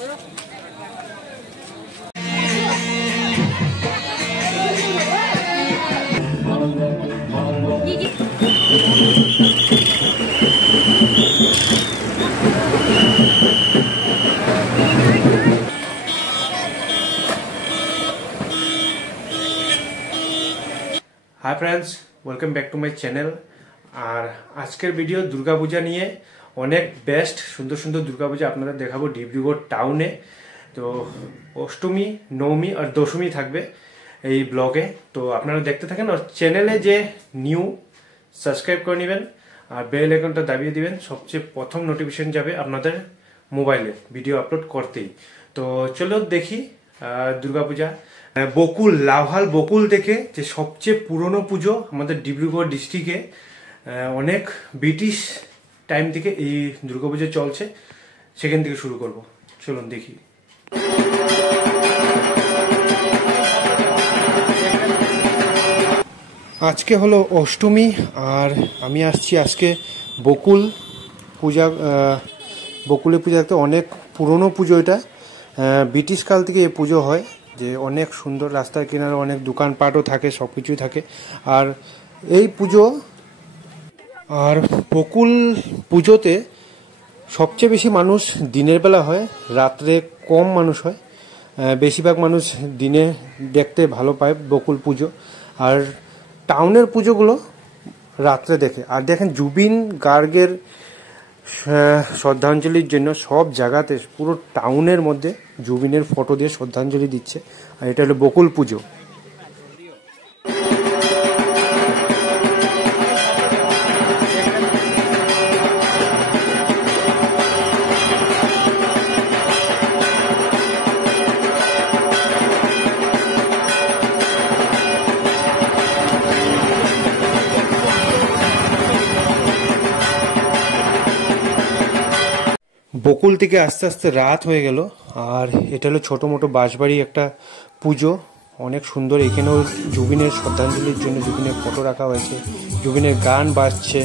Hi friends, welcome back to my channel. और आजकल video Durga Puja निये अनेक बेस्ट सुंदर सुंदर दुर्गा पूजा आपनारा देखाबो डिब्रुगढ़ टाउने। तो अष्टमी, नवमी और दशमी थाकबे এই ব্লগে। তো আপনারা দেখতে থাকেন আর চ্যানেলে যে নিউ সাবস্ক্রাইব করে নেবেন আর বেল আইকনটা দাবিয়ে দিবেন। সবচেয়ে প্রথম নোটিফিকেশন যাবে আপনাদের মোবাইলে ভিডিও আপলোড করতেই। তো চলো দেখি দুর্গা পূজা। বকুল, লাভাল বকুল থেকে যে সবচেয়ে পুরনো পুজো আমাদের ডিব্রুগড় ডিস্ট্রিক্টে, অনেক ব্রিটিশ টাইম থেকে এই দুর্গা পুজো চলছে, সেখান থেকে শুরু করব। চলুন দেখি। আজকে হলো অষ্টমী আর আমি আসছি আজকে বকুল পূজা। বকুলের পূজা একটা অনেক পুরনো পুজো, এটা ব্রিটিশ কাল থেকে এই পুজো হয়। যে অনেক সুন্দর, রাস্তার কিনারে অনেক দোকানপাটও থাকে, সব কিছুই থাকে। আর এই পুজো আর বকুল পুজোতে সবচেয়ে বেশি মানুষ দিনের বেলা হয়, রাত্রে কম মানুষ হয়। বেশিরভাগ মানুষ দিনে দেখতে ভালো পায় বকুল পুজো। আর টাউনের পুজোগুলো রাত্রে দেখে। আর দেখেন জুবিন গার্গের শ্রদ্ধাঞ্জলির জন্য সব জায়গাতে পুরো টাউনের মধ্যে জুবিনের ফটো দিয়ে শ্রদ্ধাঞ্জলি দিচ্ছে। আর এটা হলো বকুল পুজো। বকুল থেকে আস্তে আস্তে রাত হয়ে গেল। আর এটা হলো ছোটো মোটো বাঁশবাড়ি একটা পুজো, অনেক সুন্দর। এখানেও জুবিনের শ্রদ্ধাঞ্জলির জন্য জুবিনের ফটো রাখা হয়েছে, জুবিনের গান বাজছে।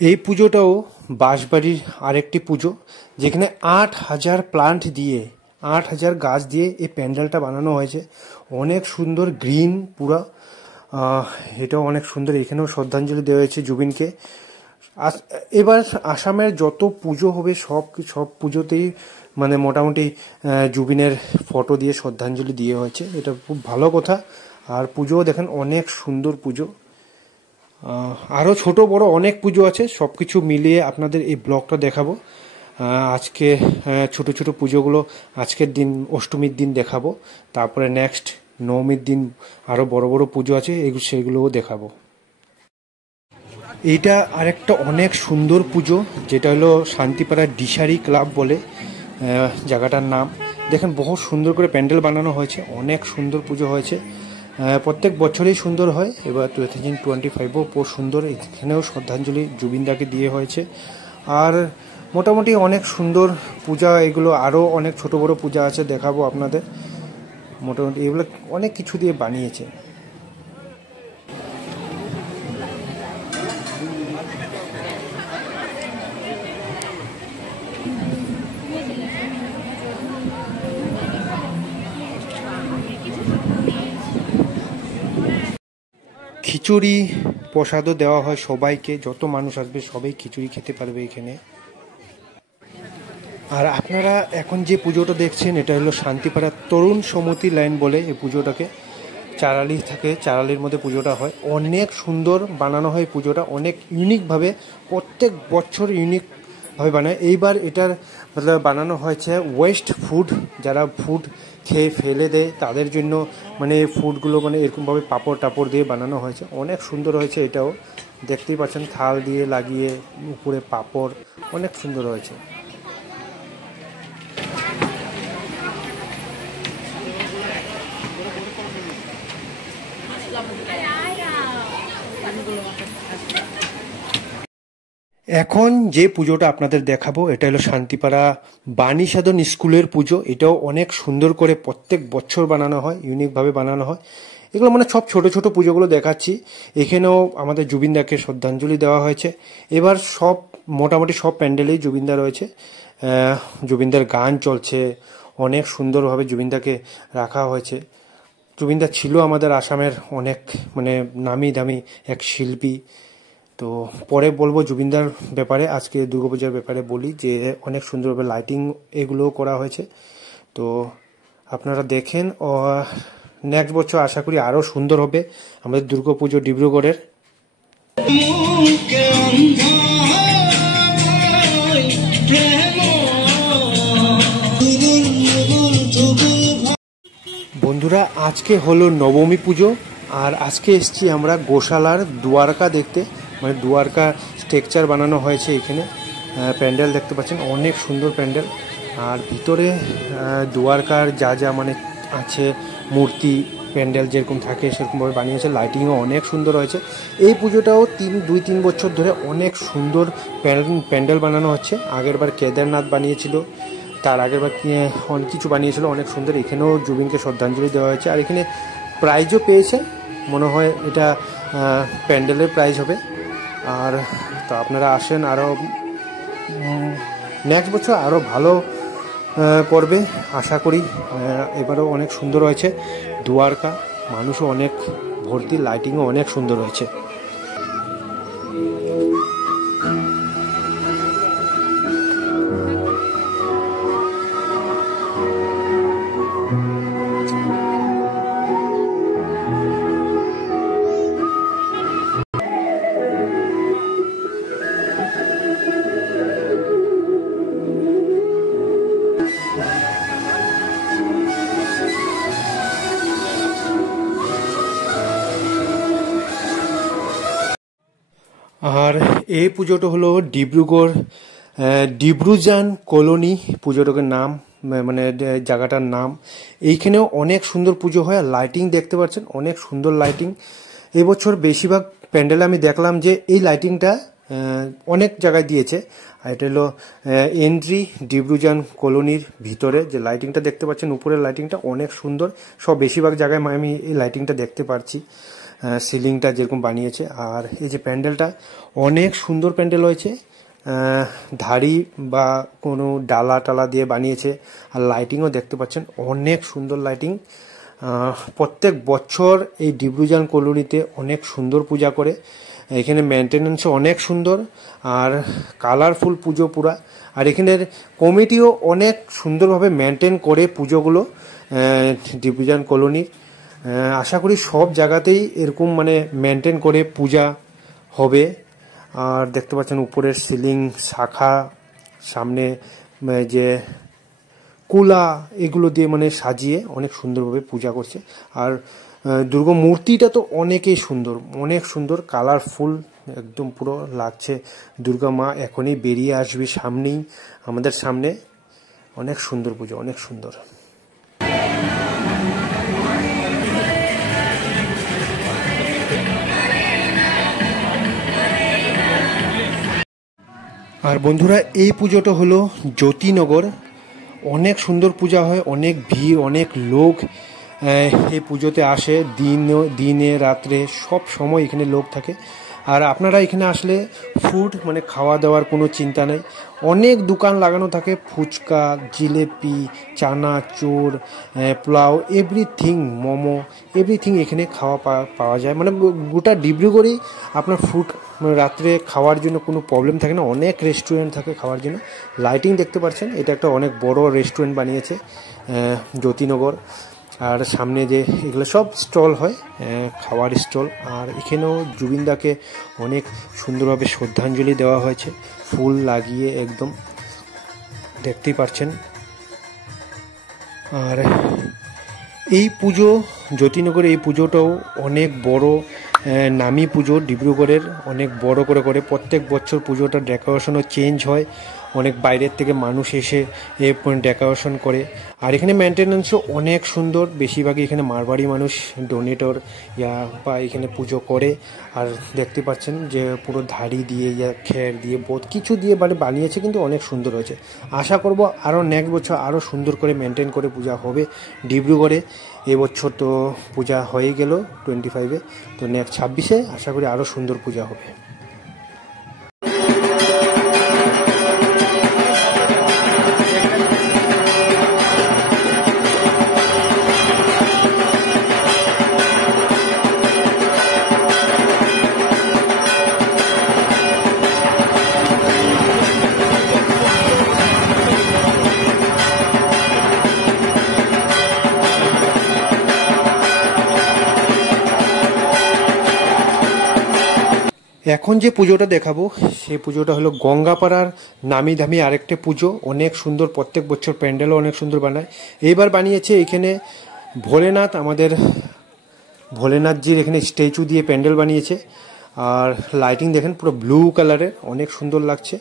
এই পুজোটাও বাঁশবাড়ির আরেকটি পুজো, যেখানে ৮,০০০ প্লান্ট দিয়ে, ৮,০০০ গাছ দিয়ে এই প্যান্ডেলটা বানানো হয়েছে। অনেক সুন্দর গ্রিন পুরা, এটাও অনেক সুন্দর। এখানেও শ্রদ্ধাঞ্জলি দেওয়া হয়েছে জুবিনকে। এবার আসামের যত পুজো হবে সব পুজোতেই মানে মোটামুটি জুবিনের ফটো দিয়ে শ্রদ্ধাঞ্জলি দিয়ে হয়েছে। এটা খুব ভালো কথা। আর পুজোও দেখেন অনেক সুন্দর পুজো। আরও ছোট বড় অনেক পুজো আছে, সব কিছু মিলিয়ে আপনাদের এই ব্লগটা দেখাবো। আজকে ছোট ছোট পুজোগুলো আজকের দিন অষ্টমীর দিন দেখাবো, তারপরে নেক্সট নবমীর দিন আরও বড় বড় পুজো আছে, সেগুলোও দেখাবো। এইটা আরেকটা অনেক সুন্দর পুজো, যেটা হলো শান্তিপাড়া ডিশারি ক্লাব বলে জায়গাটার নাম। দেখেন বহু সুন্দর করে প্যান্ডেল বানানো হয়েছে, অনেক সুন্দর পুজো হয়েছে। প্রত্যেক বছরেই সুন্দর হয়, এবার 2025ও বহু সুন্দর। এখানেও শ্রদ্ধাঞ্জলি জুবিনদাকে দিয়ে হয়েছে। আর মোটামুটি অনেক সুন্দর পূজা এগুলো। আরও অনেক ছোট বড় পূজা আছে, দেখাবো আপনাদের। মোটামুটি এগুলো অনেক কিছু দিয়ে বানিয়েছে। খিচুড়ি প্রসাদও দেওয়া হয় সবাইকে, যত মানুষ আসবে সবাই খিচুড়ি খেতে পারবে এখানে। আর আপনারা এখন যে পুজোটা দেখছেন এটা হলো শান্তিপাড়া তরুণ সমিতি লাইন বলে এই পুজোটাকে। চারালি থাকে, চারালির মধ্যে পুজোটা হয়। অনেক সুন্দর বানানো হয় পুজোটা, অনেক ইউনিকভাবে, প্রত্যেক বছর ইউনিকভাবে বানায়। এইবার এটার বানানো হয়েছে ওয়েস্ট ফুড, যারা ফুড খেয়ে ফেলে দেয় তাদের জন্য, মানে এই ফুডগুলো মানে এরকমভাবে পাঁপড় টাপড় দিয়ে বানানো হয়েছে। অনেক সুন্দর হয়েছে এটাও, দেখতেই পাচ্ছেন থাল দিয়ে লাগিয়ে উপরে পাঁপড়, অনেক সুন্দর হয়েছে। এখন যে পুজোটা আপনাদের দেখাবো এটা হলো শান্তিপাড়া বাণী সাধন স্কুলের পুজো। এটাও অনেক সুন্দর করে প্রত্যেক বছর বানানো হয়, ইউনিকভাবে বানানো হয়। এগুলো মানে সব ছোট ছোট পুজোগুলো দেখাচ্ছি। এখানেও আমাদের জুবিনদাকে শ্রদ্ধাঞ্জলি দেওয়া হয়েছে। এবার সব মোটামুটি সব প্যান্ডেলেই জুবিনদা রয়েছে। জুবিনদার গান চলছে, অনেক সুন্দরভাবে জুবিনদাকে রাখা হয়েছে। জুবিনদা ছিল আমাদের আসামের অনেক মানে নামি দামি এক শিল্পী। তো পরে বলবো জুবিনদার ব্যাপারে, আজকে দুর্গাপূজার ব্যাপারে বলি যে অনেক সুন্দরভাবে লাইটিং এগুলোও করা হয়েছে। তো আপনারা দেখেন, ও নেক্সট বছর আশা করি আরও সুন্দর হবে আমাদের দুর্গাপুজো ডিব্রুগড়ের। বন্ধুরা, আজকে হলো নবমী পুজো, আর আজকে এসছি আমরা গোশালার দুয়ারকা দেখতে। মানে দুয়ারকা স্ট্রাকচার বানানো হয়েছে এখানে, প্যান্ডেল দেখতে পাচ্ছেন, অনেক সুন্দর প্যান্ডেল। আর ভিতরে দুয়ারকার যা যা মানে আছে মূর্তি, প্যান্ডেল যেরকম থাকে সেরকমভাবে বানিয়েছে, লাইটিংও অনেক সুন্দর হয়েছে। এই পুজোটাও 2-3 বছর ধরে অনেক সুন্দর প্যান্ডেল বানানো হচ্ছে। আগেরবার কেদারনাথ বানিয়েছিল, তার আগের বার অনেক কিছু বানিয়েছিল, অনেক সুন্দর। এখানেও জুবিনকে শ্রদ্ধাঞ্জলি দেওয়া হয়েছে, আর এখানে প্রাইজও পেয়েছে, মনে হয় এটা প্যান্ডেলের প্রাইজ হবে। আর তো আপনারা আসেন, আরও নেক্সট বছর আরও ভালো করবে আশা করি। এবারও অনেক সুন্দর হয়েছে দুয়ারকা, মানুষও অনেক ভর্তি, লাইটিংও অনেক সুন্দর হয়েছে। আর এই পুজোটা হলো ডিব্রুগড় ডিব্রুজান কলোনি পুজোটাকে নাম, মানে জায়গাটার নাম। এইখানেও অনেক সুন্দর পুজো হয়, আর লাইটিং দেখতে পাচ্ছেন, অনেক সুন্দর লাইটিং। এবছর বেশিরভাগ প্যান্ডেলে আমি দেখলাম যে এই লাইটিংটা অনেক জায়গায় দিয়েছে। আর এটা হলো এন্ট্রি ডিব্রুজান কলোনির ভিতরে যে লাইটিংটা দেখতে পাচ্ছেন, উপরের লাইটিংটা অনেক সুন্দর। সব বেশিরভাগ জায়গায় আমি এই লাইটিংটা দেখতে পাচ্ছি, সিলিংটা যেরকম বানিয়েছে। আর এই যে প্যান্ডেলটা অনেক সুন্দর প্যান্ডেল হয়েছে, ধাড়ি বা কোনো ডালা টালা দিয়ে বানিয়েছে। আর লাইটিংও দেখতে পাচ্ছেন, অনেক সুন্দর লাইটিং। প্রত্যেক বছর এই ডিব্রুজান কলোনিতে অনেক সুন্দর পূজা করে, এখানে মেনটেন্যান্সও অনেক সুন্দর, আর কালারফুল পুজো পুরা। আর এখানের কমিটিও অনেক সুন্দরভাবে মেনটেন করে পুজোগুলো ডিব্রুজান কলোনির। আশা করি সব জায়গাতেই এরকম মানে মেনটেন করে পূজা হবে। আর দেখতে পাচ্ছেন উপরের সিলিং, শাখা, সামনে যে কুলা, এগুলো দিয়ে মানে সাজিয়ে অনেক সুন্দরভাবে পূজা করছে। আর দুর্গা মূর্তিটা তো অনেকই সুন্দর, অনেক সুন্দর, কালারফুল, একদম পুরো লাগছে দুর্গা মা এখনই বেরিয়ে আসবে সামনেই, আমাদের সামনে। অনেক সুন্দর পুজো, অনেক সুন্দর। আর বন্ধুরা, এই পুজোটা হলো জ্যোতিনগর, অনেক সুন্দর পূজা হয়, অনেক ভিড়, অনেক লোক এই পুজোতে আসে, দিনে রাত্রে সব সময় এখানে লোক থাকে। আর আপনারা এখানে আসলে ফুড মানে খাওয়া দাওয়ার কোনো চিন্তা নেই, অনেক দোকান লাগানো থাকে, ফুচকা, জিলেপি, চানাচুর, পোলাও, এভরিথিং, মোমো, এভরিথিং এখানে পাওয়া যায়। মানে গোটা ডিব্রুগড়েই আপনার ফুড রাত্রে খাওয়ার জন্য কোনো প্রবলেম থাকে না, অনেক রেস্টুরেন্ট থাকে খাওয়ার জন্য। লাইটিং দেখতে পাচ্ছেন, এটা একটা অনেক বড় রেস্টুরেন্ট বানিয়েছে জ্যোতিনগর। আর সামনে যে এগুলো সব স্টল হয়, খাওয়ার স্টল। আর এখানেও জুবিনদাকে অনেক সুন্দরভাবে শ্রদ্ধাঞ্জলি দেওয়া হয়েছে, ফুল লাগিয়ে একদম দেখতেই পাচ্ছেন। আর এই পুজো জ্যোতিনগরে, এই পুজোটাও অনেক বড় নামি পুজো, ডিব্রুগড়ের অনেক বড় করে প্রত্যেক বছর পুজোটা ডেকোরেশনও চেঞ্জ হয়, অনেক বাইরের থেকে মানুষ এসে ডেকোরেশন করে। আর এখানে মেনটেন্যান্সও অনেক সুন্দর, বেশিরভাগই এখানে মারবাড়ি মানুষ ডোনেটর বা এখানে পুজো করে। আর দেখতে পাচ্ছেন যে পুরো ধাড়ি দিয়ে খের দিয়ে বহুত কিছু দিয়ে মানে বানিয়েছে, কিন্তু অনেক সুন্দর হয়েছে। আশা করব আরও নেক্সট বছর আরও সুন্দর করে মেনটেন করে পূজা হবে ডিব্রুগড়ে। এবছর তো পূজা হয়ে গেল 25-এ, তো নেক্সট 26-এ আশা করি আরও সুন্দর পূজা হবে। এখন যে পুজোটা দেখাবো সেই পুজোটা হলো গঙ্গাপাড়ার নামি দামি আরেকটা পুজো, অনেক সুন্দর, প্রত্যেক বছর প্যান্ডেলও অনেক সুন্দর বানায়। এইবার বানিয়েছে এখানে ভোলেনাথ, আমাদের ভোলেনাথজির এখানে স্ট্যাচু দিয়ে প্যান্ডেল বানিয়েছে। আর লাইটিং দেখেন পুরো ব্লু কালারের, অনেক সুন্দর লাগছে।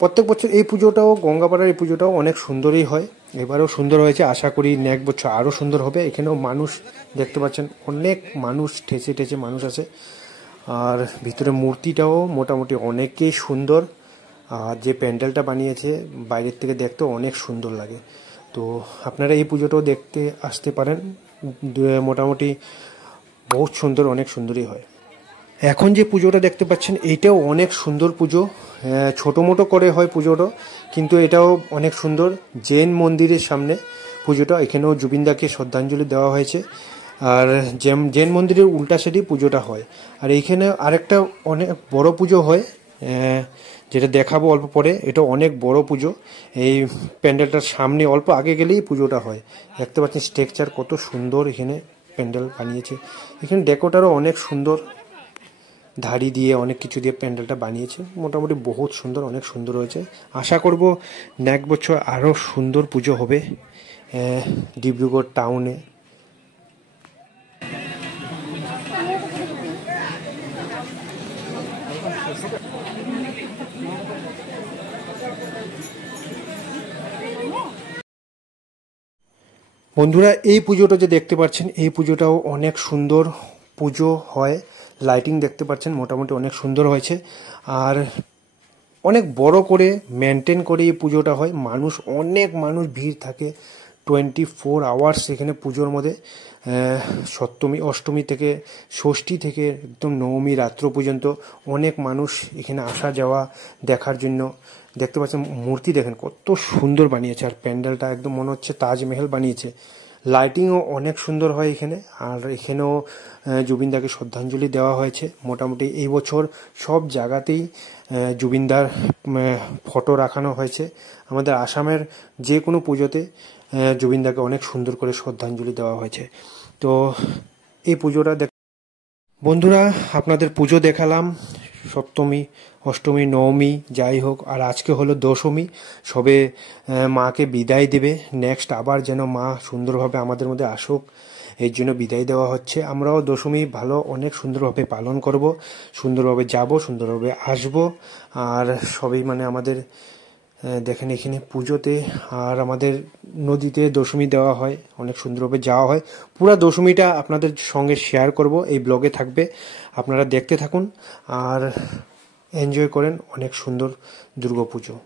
প্রত্যেক বছর এই পুজোটাও, গঙ্গাপাড়ার এই পুজোটাও অনেক সুন্দরই হয়, এবারেও সুন্দর হয়েছে। আশা করি নেক্সট বছর আরও সুন্দর হবে। এখানেও মানুষ দেখতে পাচ্ছেন, অনেক মানুষ, ঠেসে ঠেসে মানুষ আছে। আর ভিতরে মূর্তিটাও মোটামুটি অনেকই সুন্দর। আর যে প্যান্ডেলটা বানিয়েছে বাইরের থেকে দেখতেও অনেক সুন্দর লাগে। তো আপনারা এই পুজোটাও দেখতে আসতে পারেন, মোটামুটি বহুত সুন্দর, অনেক সুন্দরই হয়। এখন যে পুজোটা দেখতে পাচ্ছেন এইটাও অনেক সুন্দর পুজো, ছোটো মোটো করে হয় পুজোটা, কিন্তু এটাও অনেক সুন্দর। জৈন মন্দিরের সামনে পুজোটা, এখানেও জুবিনদাকে শ্রদ্ধাঞ্জলি দেওয়া হয়েছে। আর জৈন মন্দিরের উল্টা সাইডে পুজোটা হয়। আর এইখানে আরেকটা অনেক বড় পুজো হয়, যেটা দেখাবো অল্প পরে। এটা অনেক বড় পুজো, এই প্যান্ডেলটার সামনে অল্প আগে গেলেই পুজোটা হয়। দেখতে পাচ্ছেন স্ট্রাকচার কত সুন্দর, এখানে প্যান্ডেল বানিয়েছে। এখানে ডেকোরটারও অনেক সুন্দর, ধাড়ি দিয়ে অনেক কিছু দিয়ে প্যান্ডেলটা বানিয়েছে। মোটামুটি বহুত সুন্দর, অনেক সুন্দর হয়েছে। আশা করব নেক্সট বছর আরও সুন্দর পুজো হবে ডিব্রুগড় টাউনে। বন্ধুরা, এই পুজোটা যে দেখতে পাচ্ছেন এই পুজোটাও অনেক সুন্দর পুজো হয়। লাইটিং দেখতে পাচ্ছেন মোটামুটি অনেক সুন্দর হয়েছে। আর অনেক বড় করে মেনটেন করে এই পুজোটা হয়। অনেক মানুষ ভিড় থাকে 24 আওয়ার্স এখানে পুজোর মধ্যে। সপ্তমী, অষ্টমী থেকে ষষ্ঠী থেকে একদম নবমী রাত্র পর্যন্ত অনেক মানুষ এখানে আসা যাওয়া দেখার জন্য। দেখতে পাচ্ছেন মূর্তি দেখেন কত সুন্দর বানিয়েছে, আর প্যান্ডেলটা একদম মনে হচ্ছে তাজমহল বানিয়েছে। লাইটিংও অনেক সুন্দর হয় এখানে। আর এখানেও জুবিনদাকে শ্রদ্ধাঞ্জলি দেওয়া হয়েছে। মোটামুটি এই বছর সব জায়গাতেই জুবিনদার ফটো রাখানো হয়েছে। আমাদের আসামের যে কোনো পুজোতে জুবিনদাকে অনেক সুন্দর করে শ্রদ্ধাঞ্জলি দেওয়া হয়েছে। তো এই পুজোটা বন্ধুরা, আপনাদের পুজো দেখালাম, সপ্তমী, অষ্টমী, নবমী, যাই হোক। আর আজকে হলো দশমী, সবে মাকে বিদায় দেবে। নেক্সট আবার যেন মা সুন্দরভাবে আমাদের মধ্যে আসুক, এর জন্য বিদায় দেওয়া হচ্ছে। আমরাও দশমী অনেক সুন্দরভাবে পালন করব, সুন্দরভাবে যাব, সুন্দরভাবে আসব। আর সবই আমাদের দেখেন এখানে পুজোতে, আর আমাদের নদীতে দশমী দেওয়া হয়, অনেক সুন্দরভাবে যাওয়া হয়। পুরো দশমীটা আপনাদের সঙ্গে শেয়ার করব, এই ব্লগে থাকবে, আপনারা দেখতে থাকুন আর এনজয় করেন অনেক সুন্দর দুর্গাপুজো।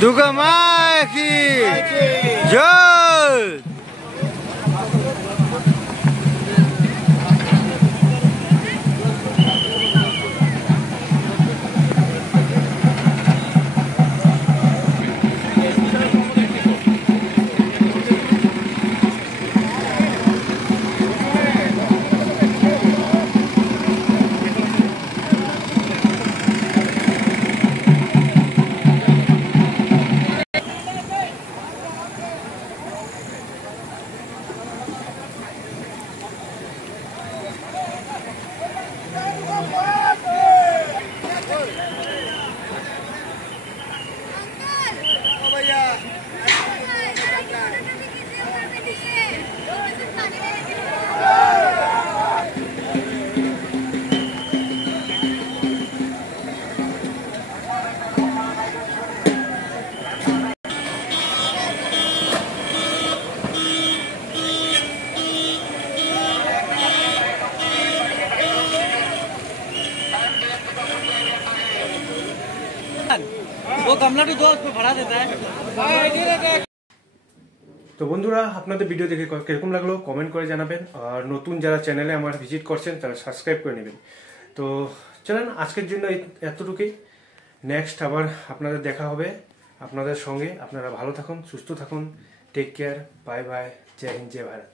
दुर्गा माँ की जय। वो गमला भी दो, उसमें भरा देता है। তো বন্ধুরা আপনাদের ভিডিও দেখে কিরকম লাগলো কমেন্ট করে জানাবেন, আর নতুন যারা চ্যানেলে আমার ভিজিট করছেন তারা সাবস্ক্রাইব করে নেবেন। তো চলেন আজকের জন্য এতটুকুই, নেক্সট আবার আপনাদের দেখা হবে আপনাদের সঙ্গে। আপনারা ভালো থাকুন, সুস্থ থাকুন, টেক কেয়ার, বাই বাই, জয় হিন্দ, জয় ভারত।